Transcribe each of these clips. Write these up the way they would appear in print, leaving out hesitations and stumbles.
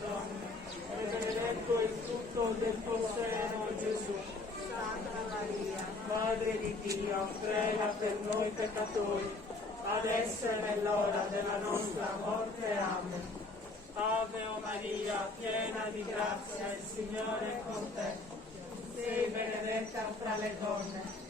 donne, e benedetto il frutto del tuo seno, Gesù. Santa Maria, Madre di Dio, prega per noi peccatori, adesso e nell'ora della nostra morte. Amen. Ave o Maria, piena di grazia, il Signore è con te. Sei benedetta fra le donne.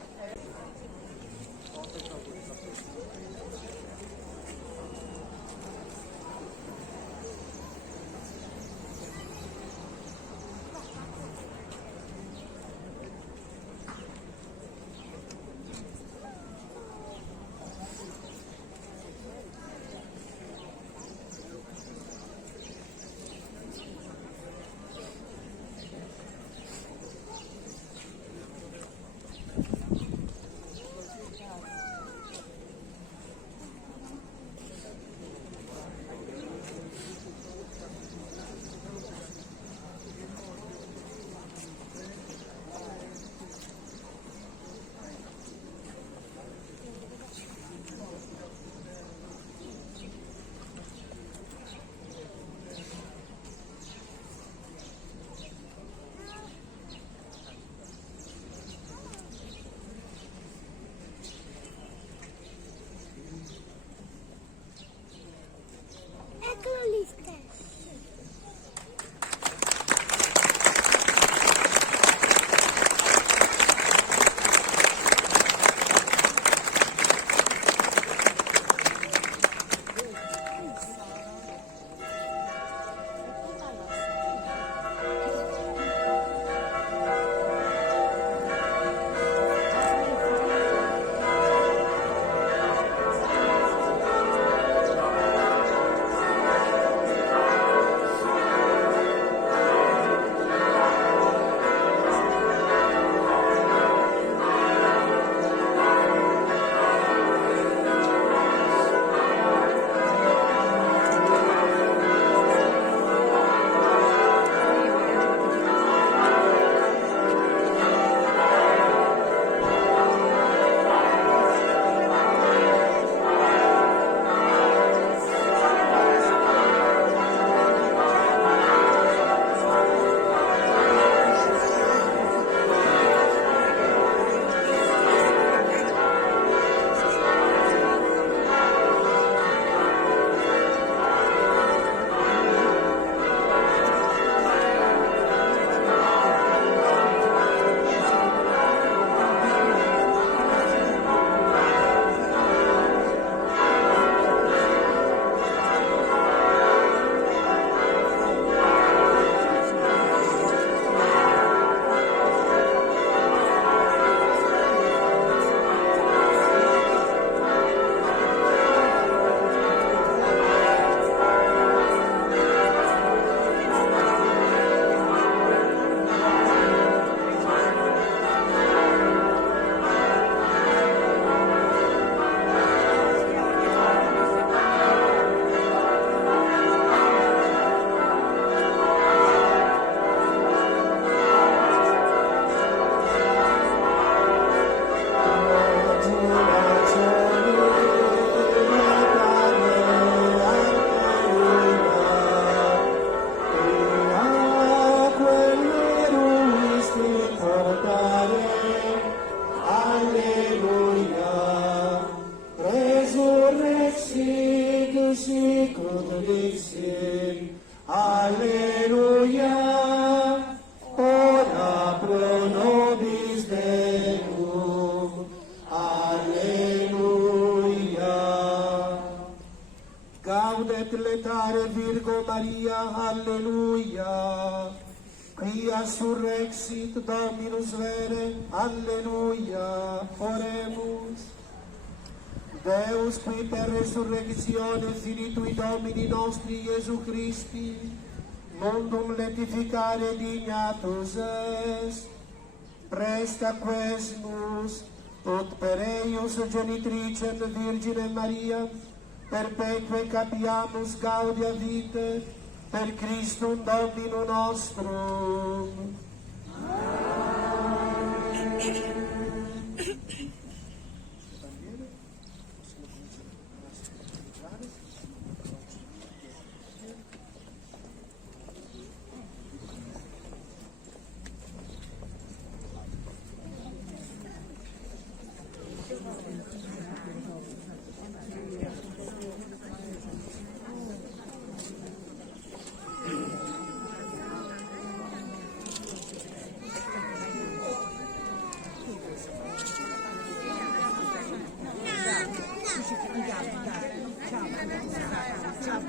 Eccolo lì stesso. Gaudet letare Virgo Maria, alleluia. Quia surrexit Dominus vere, alleluia. Oremus. Deus qui per resurrectione finitui Domini nostri Iesu Christi, mundum letificare dignatus est, presta quesmus, ut per eius genitricem Virgine Maria, perpetuae capiamus gaudia vitae, per Christum Domino nostrum. Ciao,